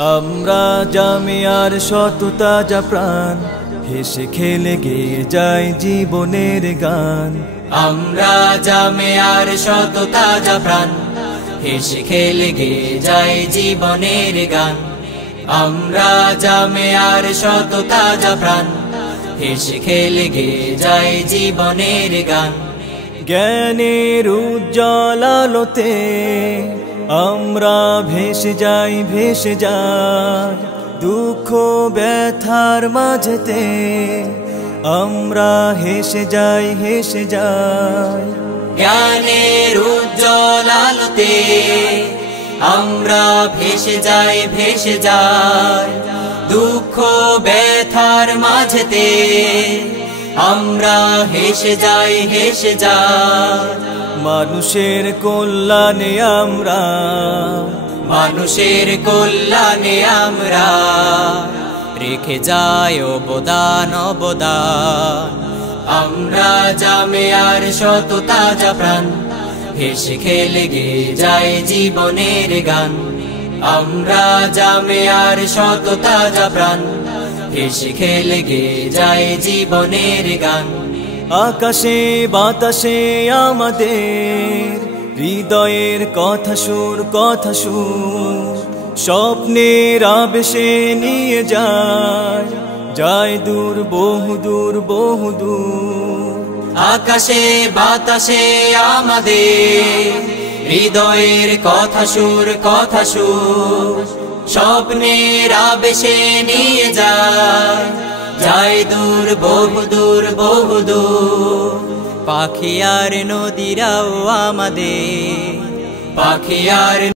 আমরা জামিয়ার শত তাজা প্রাণ, হেসে খেলে গেয়ে যায় জীবনের গান। আমরা জামিয়ার শত তাজা প্রাণ, হেসে খেলে গেয়ে যায় জীবনের গান। আমরা জামিয়ার শত তাজা প্রাণ, হেসে খেলে গেয়ে যায় জীবনের গান। জ্ঞানের উজ্জ্বল আলোতে আমরা ভেসে যাই, ভেসে যাই দুঃখ ব্যথার মাঝেতে। আমরা হেসে যাই, হেসে যাই। জ্ঞানের উজ্জ্বল আলোতে আমরা ভেসে যাই, ভেসে যাই দুঃখ ব্যথার মাঝেতে। আমরা হেসে যাই, হেসে যাই। মানুষের কল্যাণে আমরা, মানুষের কল্যাণে আমরা রেখে যাই অবদান, অবদান। আমরা জামিয়ার শত তাজা প্রাণ, হেসে খেলে গেয়ে যায় জীবনের গান। আমরা জামিয়ার শত তাজা প্রাণ, হেসে খেলে গেয়ে যায় জীবনের গান। আকাশে বাতাসে আমাদের হৃদয়ের কথা সুর, কথা সুর স্বপ্নের আবেশে নিয়ে যায়, যায় দূর, বহুদূর, বহুদূর। আকাশে বাতাসে আমাদের হৃদয়ের কথা সুর, কথা সুর স্বপ্নের আবেশে নিয়ে যায়, যায় দূর, বহুদূর, বহুদূর। পাখি আর নদীরাও আমাদের, পাখি আর